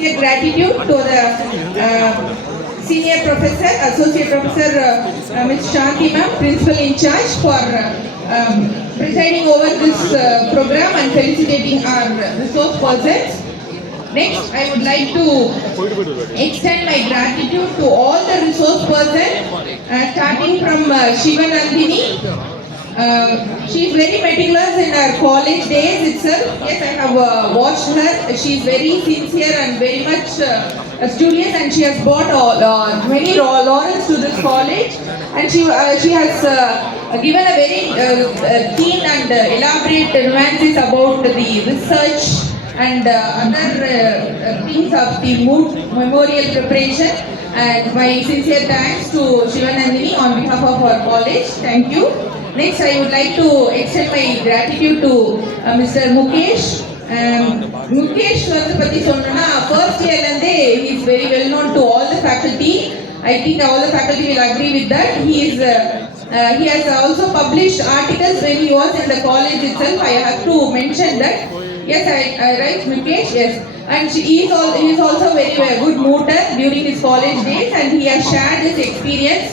sincere gratitude to the senior professor, associate professor Ms. Shanti ma'am, principal in charge for presiding over this program and felicitating our resource persons. Next, I would like to extend my gratitude to all the resource persons, starting from Shivanandini. She is very meticulous in her college days itself. Yes, I have watched her. She is very sincere and very much studious, and she has brought many laurels to this college. And she has given a very keen and elaborate nuances about the research and other things of the mood memorial preparation. And my sincere thanks to Shivanandini on behalf of our college. Thank you. Next, I would like to extend my gratitude to Mr. Mukesh. Mukesh வந்து பத்தி சொன்னா first year lande he is very well known to all the faculty. I think all the faculty will agree with that. He has also published articles when he was in the college itself. I have to mention that. Yes, I right, Mukesh. Yes, and he is also very good motor during his college days, and he has shared his experience